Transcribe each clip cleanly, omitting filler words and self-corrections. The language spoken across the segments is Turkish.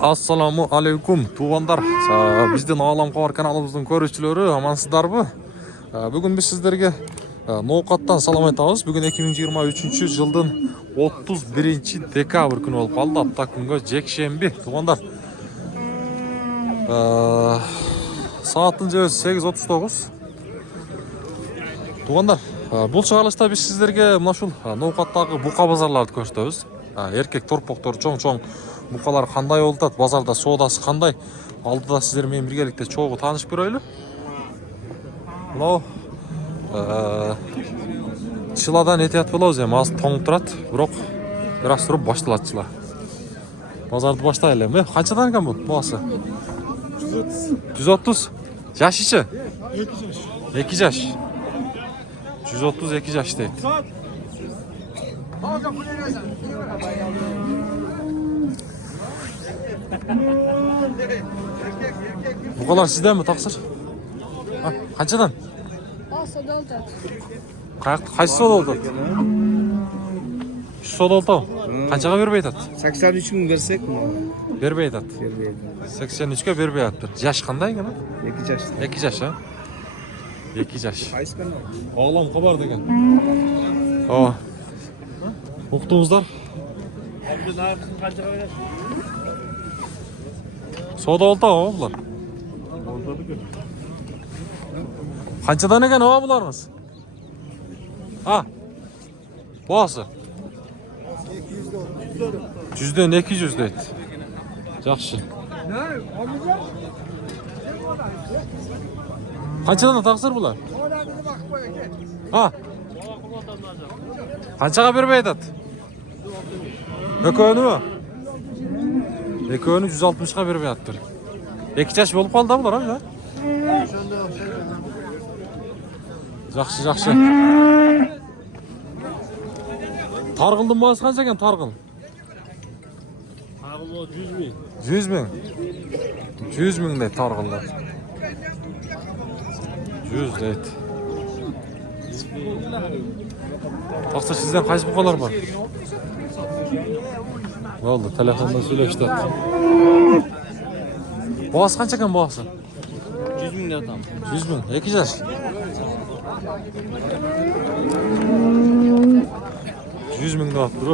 Assalamu alaikum tuğanlar. Bizden Alam Xabar kanalımızın görüşçüleri, amansızlarmı? Bugün biz sizlerge Noqattan salam aytабыз. Bugün 2023 yılın 31 dekabr günü olup kaldı. Hafta күнгө жекшемби tuğanlar. Saatin cevesi 8:39. Tuğanlar, бұл чыгарылышта biz sizlerge mına şul Noqаттагы бука базарларды көрсөтөбүз. Эркек торпоктор чоң букалар кандай болуп атат, базарда соодасы кандай? Алдыда сиздер менен биргеликте чогуу таанышып көрөйлү. Мынау чыладан этият болобуз, эми аз тоңуп турат, бирок бир аз туруп башталат чыла. Базарды баштайлы эми. Канчадан экен бул баасы? 130. Жашычы? 2 жаш. 132 жаш дейт. Bukalar sizden mi taksır? Kaçadan? Soda oldu. Kaç soda oldu? Şu soda oldu. Kaçaga verbeyi tat? 83 ming versek mi? Verbeyi tat. 83'e verbeyi attı. Yaş kanday gene? 2 yaş. 2 yaş ha? 2 yaş. Qaysi kanal? Oğlan Xabar degan. Uqtumuzlar. Soda oldu o bular. Qanchadan ekan o bularimiz? Ha. Boğası. 100'den 200 deydi. Yaxşı. Qanchadan taqsir bular? Ha. Qanchaga bermey aytat? Ekönü mü? Ekönü 160'a bermey aytdı. 2 yaş bolup kaldı bular ha? Жақсы. Тарғылдың бағасы қанша екен, тарғыл? Targıl 100 ming. 100 ming. 100 ming deydi targıllar. 100 deydi. Taqsa sizden qaysi buqalar var? Oldu, telefonda söyleşti. Бағасы қанша екен бағасы? 100 ming atam. 100 ming. 2 yaş. $100 ming deyapti.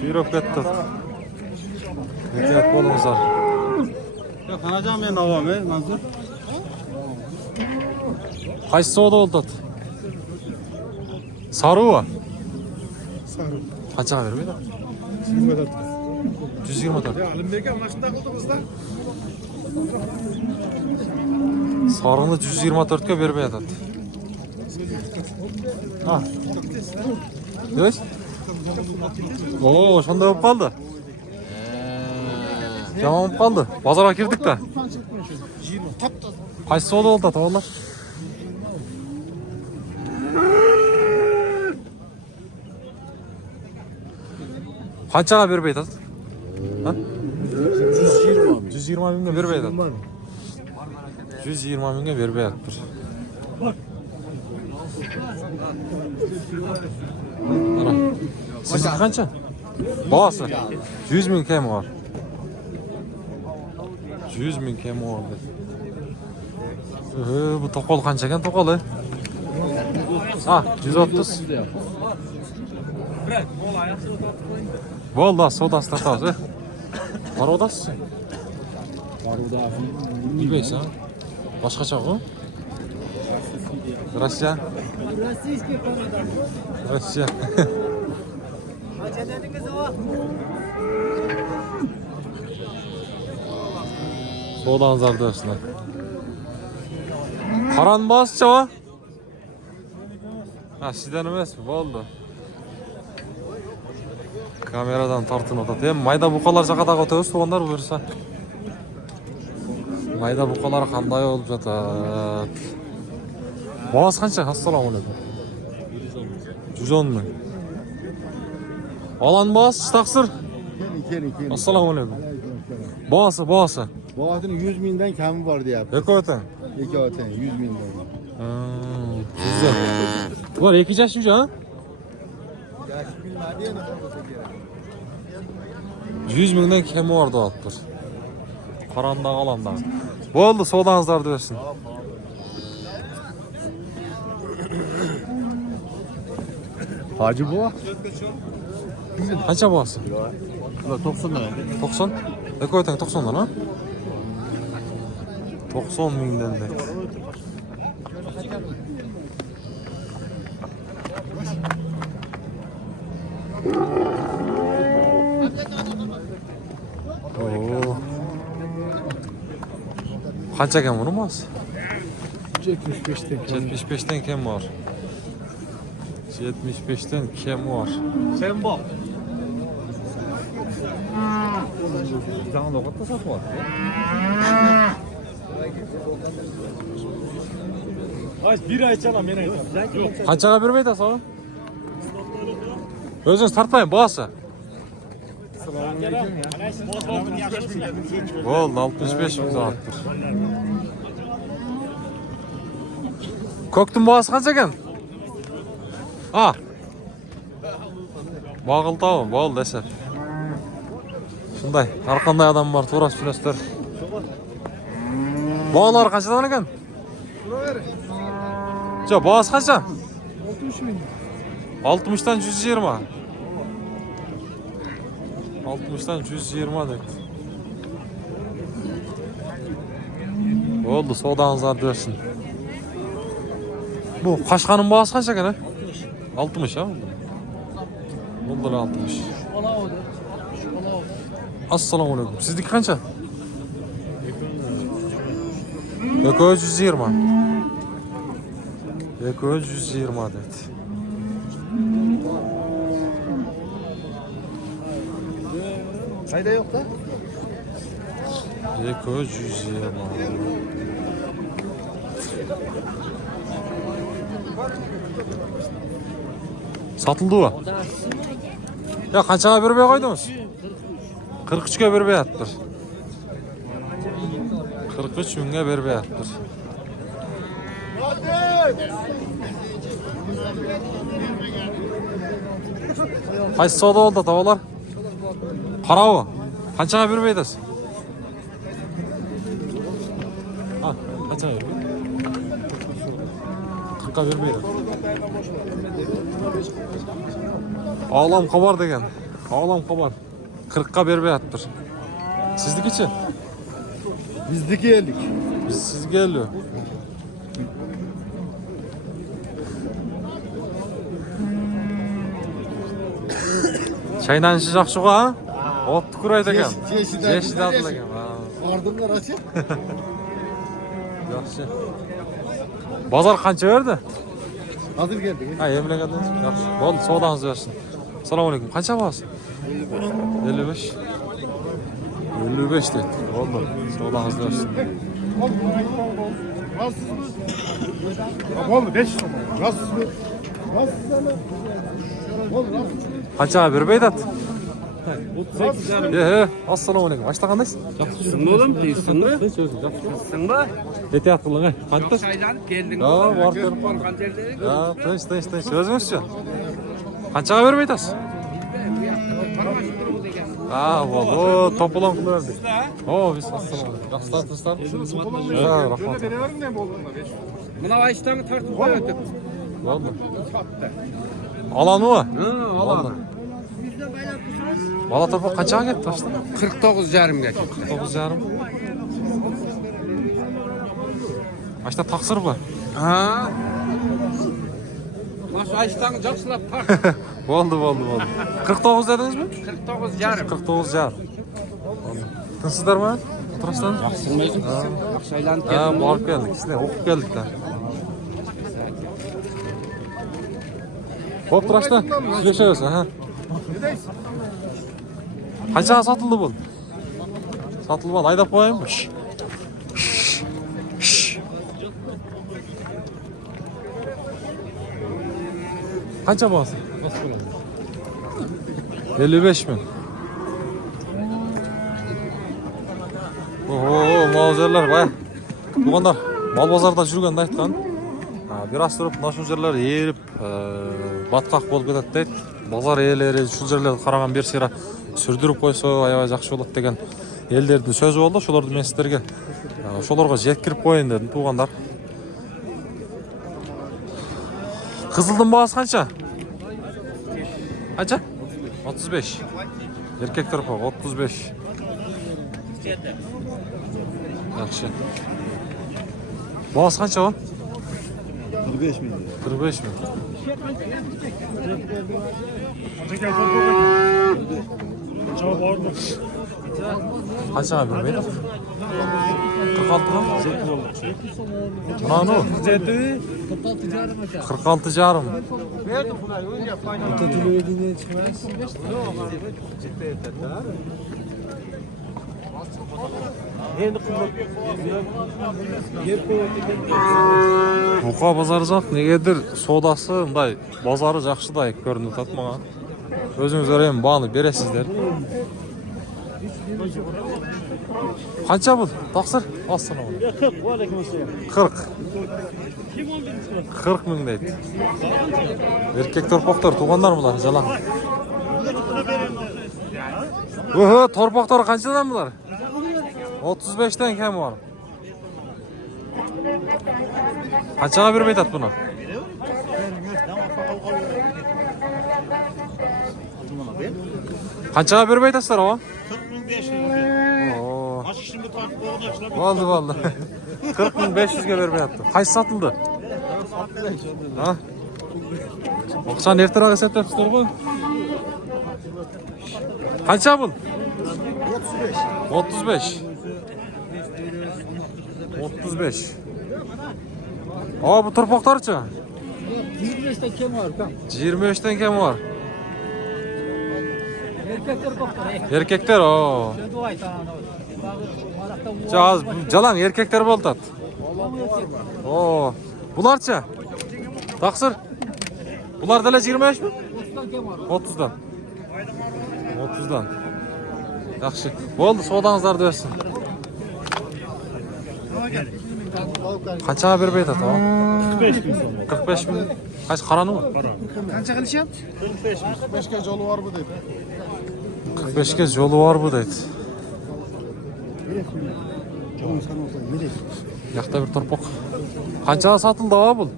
Şuyrab ketdi. Ehtiyot bo'lingizlar. Qanaqa men avam, Mansur? Qaysi savdo bo'ldi? Sarıva. Sarı. Qanchaga bermaydi? 124. 124. Ya Alimbek ham mashina qildingizda? Sarını 124 ga bermey atadi. Ha. Yo'q. Oo, shunday bo'lib qoldi. Jamon bo'lib qoldi. Bozorga kirdik-da. Qaysi savdo bo'ldi, to'g'rilar? Qanchaga bermey atadi? Ha? 120 mingga bermey atadi. 120 mingga bermey atadi. Ana. Sizniki qancha? Bahası 100 ming kemi var. 100 ming kemi var dedi. Bu toqol qancha ekan toqoli? Ha, 130. Bo'ldi, sodasi tortamiz. Barodasiz. Bilmaysan? Boshqacha-ku? Rossiya. Rossiya. Soğudan dersler. Karan basça o. Ha, sizden emas mi? Oldu. Kameradan tartın otat. Hem mayda buqalar jaqada o'tamiz, so'g'anlar buyursa. Mayda buqalar qanday bo'lib jatat? Boğaz qancha? Assalomu alaykum. 110 ming. Alan boğaz taqsir. Assalomu alaykum. Boğası. Boğazının 100 mingdan kami bor deyapti. Ekotan. 2 otan 100 mingdan. Güzel. Bular 2 yaş mı ha? 100 mingden kemi var deyaptır. Qaranda qalanda. Bo'ldi, savdаңыздар bersin. Hacı bu. Qancha bo'lsa? 90 lira. 90? Ne koytan 90'dan ha? 90 mingden de. Oo. Qancha ekan buni mos? 75'ten. 75'ten kim var? 75'ten kim var? Sen bak. Sana da katta satı var. Ay bir ay çalam yine. Qanchaga bermaydi aslan? O'zingiz tartmayın, bağısı. Bo'ldi, 65 ming soatdir. Ko'ktum bağısı qancha ekan? Ha. Bağıltau, bo'ldi desep. Shunday, har qanday adam var, to'g'ri tushunasizlar. Bağlar qanchadan ekan? Jo, bağısı qancha? 60 bin. 60'dan 120. 60'dan 120 dedi. Oldu, savdаңыздар bersin. Bu Qashqarning bağısı qancha ekan? 60 ha? Bundan 60. Assalomu alaykum. Sizniki qancha? 120. 120 dedi. Hayda yok da. 120. Satıldı o. Ya qanchaga bermay qo'ydingiz? 43 ga bermayaptir. 43 mingga bermayaptir. Qaysi savdo oldi tavalar? Qaravi. Qanchaga bermaydingiz? Ha, qanchaga bermaydi? 40 ga bermaydi. Ağlam kabar degen. Ağlam kabar. 40'a bermayaptir. Siznikichi? Bizdeki ellik. Biz sizga geliyor. Çaynanishi yaxshi-ku ha? Otni kuraydi ekan. Jeshida ekan. Ardınlar açık. Yaxshi. Bozor qancha berdi? Hazır geldik. Ha, emlagandingiz? Yaxshi. Bo'ldi, savdangizni bersin. Assalomu alaykum. Qancha bo'lsin? 55. 55 dedi. Oldu. Savdangizni bersin. Oldu 5 sonu. Nasıl? Nasıl? Oldu nasıl? Qanchaga bermaydi? 38 lira. Assalomu alaykum. Ashta qandaysiz? Yaxshisinmi o'g'lim, deysinmi? Yaxshisinmi? Ketyaptilar, qanday? Aylanib kelding. Ha, bor kelib qoldim. Ha, tinch. O'zingizchi? Qanchaga bermaysiz? Ha, bo'ldi. To'polon qilib berdik. O, biz assalomu alaykum. Yaxshilar, tinchlar? Ha, rahmat. Mana ayishdan tortib qo'ydik. Bo'ldi. Olammi? Ha, oladi. Bola to'pi qanchaga ketdi toshda? 49,5 ga ketdi. 9,5. Ashta taqsir bu. Ha? Mana shu ayishdan yaxshilab tort. Bo'ldi. 49 dedingizmi? 49,5. 49,5. Tinsizlarmi? O'tirasizlarmi? Yaxshimi? Yaxshi aylanib Ha, keldim. borib keldik. Sizlar o'qib keldik-da. Xo'p, turashda. Yashayapsan, ha. Qanchaga sotildi bu? Sotilmadi, haydab qo'yaymi? Qancha bo'lsin? 55 ming. Oho, mavzerlar voy. Bugunlar mol bozorda yurganda aytgan. Бир аз туруп мына ушул жерлер ээрип, баткак болуп кетет дейт. Базар ээлери ушул жерлерди караган бир сыйра сүрдүрүп койсо аябай жакшы болот деген элдердин сөзү болду. Ошолорду мен сиздерге ошолорго жеткирип коеюн дедим, туугандар. Кызылдын баасы канча? Канча? 35. Erkek торпок 35. Yaxşı. Boğaz kança o? 45 bin. 45 mi? Kaça abi benim? 46 mı? Buna ne? 46 carım. Бука базары жак, негедир содасы мындай базары жакшыдай көрүнүп атат мага. Өзүңүздөр эми бааны бересиздер. Канча бул? Таксыр? Ассалам. 40. 40 миң дейт. Эркек торпоктор туугандар булар, жалаң. Торпоктор канчадан булар? 35'ten kemi var. Kaçağa bir beytat bunu? Kaçağa bir beytatslar o? 40.500. Oo. Vallahi. 40.500'e bir beytattı. Kaç satıldı? Ha? Akşam erterağa hesaplayıpsızlar bu? Kaça bu? 35. 35. Aa bu torpaklarca? 25'ten kim var? 25'ten kim var? Erkek torpaklar. Erkekler o. Jalan erkekler boltat. Oo. Bularça? Taksır. Bular da 25 mi? 30'dan. 30'dan. Yaxşı. Oldu, soğudanızlar dövsün. Kaçağa bir beyt at o? 45 bin. 45 bin. Kaç karanı mı? Kança kılışam? 45 bin. 45 kez yolu var bu dedi. 45 kez yolu var bu deydi. Yakta bir torpok. Kançağa satıldı o bu?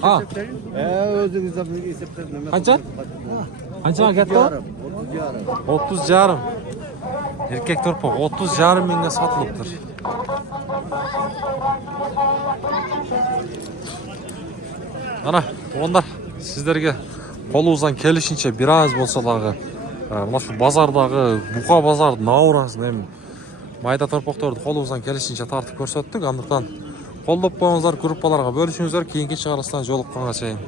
Ha? Özünüzden bir iseplerine. Kança? Kançağa gitti o? 30 yarım. Erkek torpok 30 yarım binge satılıptır. Ana, onlar sizlerge kolunuzdan kelişince biraz bolsa dagı mына şu bazardagı buka bazardын аурасын эми майда торпокторду колубуздан келишинче тартып көрсөттүк. Андыктан колдоп коюңуздар, группаларга бөлүшүңүздөр. Кийинки чыгарылыштан жолукканга чейин.